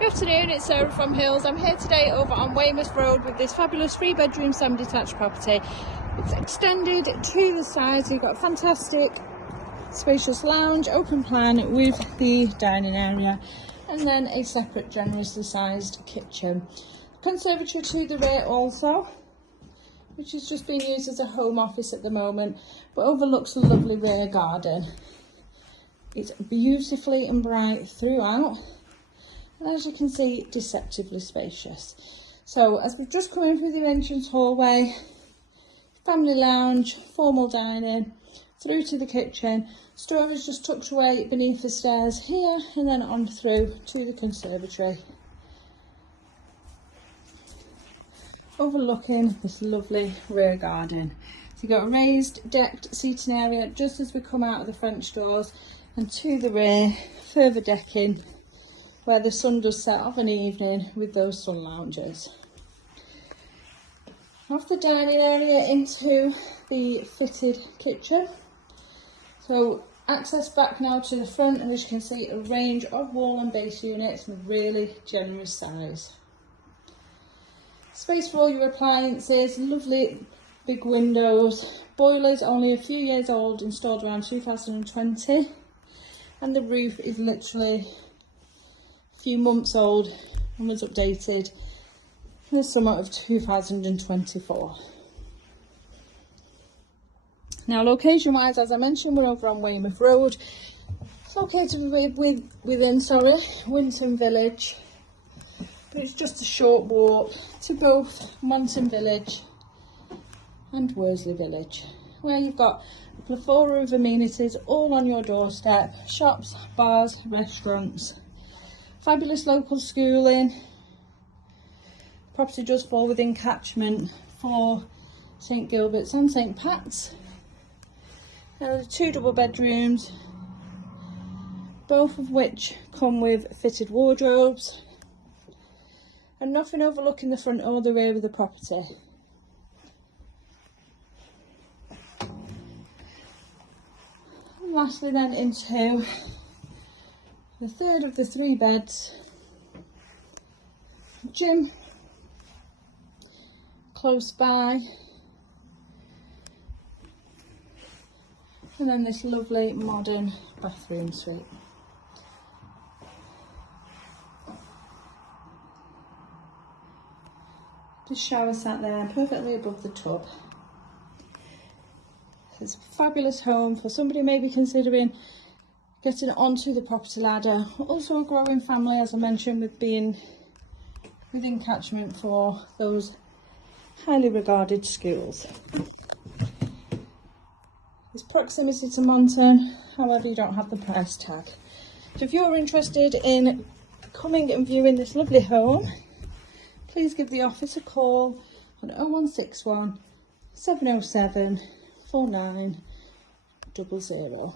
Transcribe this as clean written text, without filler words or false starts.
Good afternoon, it's Sarah from Hills. I'm here today over on Weymouth Road with this fabulous 3-bedroom semi-detached property. It's extended to the side, so you've got a fantastic spacious lounge, open plan with the dining area, and then a separate generously sized kitchen. Conservatory to the rear also, which is just being used as a home office at the moment, but overlooks a lovely rear garden. It's beautifully and bright throughout. And as you can see, deceptively spacious. So as we've just come in through the entrance hallway, family lounge, formal dining, through to the kitchen, storage just tucked away beneath the stairs here, and then on through to the conservatory, overlooking this lovely rear garden. So you've got a raised decked seating area just as we come out of the French doors, and to the rear, further decking where the sun does set of an evening with those sun loungers. Off the dining area into the fitted kitchen. So access back now to the front, and as you can see, a range of wall and base units with really generous size. Space for all your appliances, lovely big windows, boilers only a few years old, installed around 2020, and the roof is literally few months old and was updated in the summer of 2024. Now, location wise, as I mentioned, we're over on Weymouth Road. It's located within Winton Village, but it's just a short walk to both Monton Village and Worsley Village, where you've got a plethora of amenities all on your doorstep: shops, bars, restaurants. Fabulous local schooling. Property does fall within catchment for St Gilbert's and St Pat's. There are 2 double bedrooms, both of which come with fitted wardrobes, and nothing overlooking the front or the rear of the property. And lastly then into the third of the 3 beds, gym close by, and then this lovely modern bathroom suite. The shower sat there perfectly above the tub. It's a fabulous home for somebody maybe considering getting onto the property ladder. Also a growing family, as I mentioned, with being within catchment for those highly regarded schools. There's proximity to Monton, however you don't have the price tag. So if you're interested in coming and viewing this lovely home, please give the office a call on 0161 707 4900.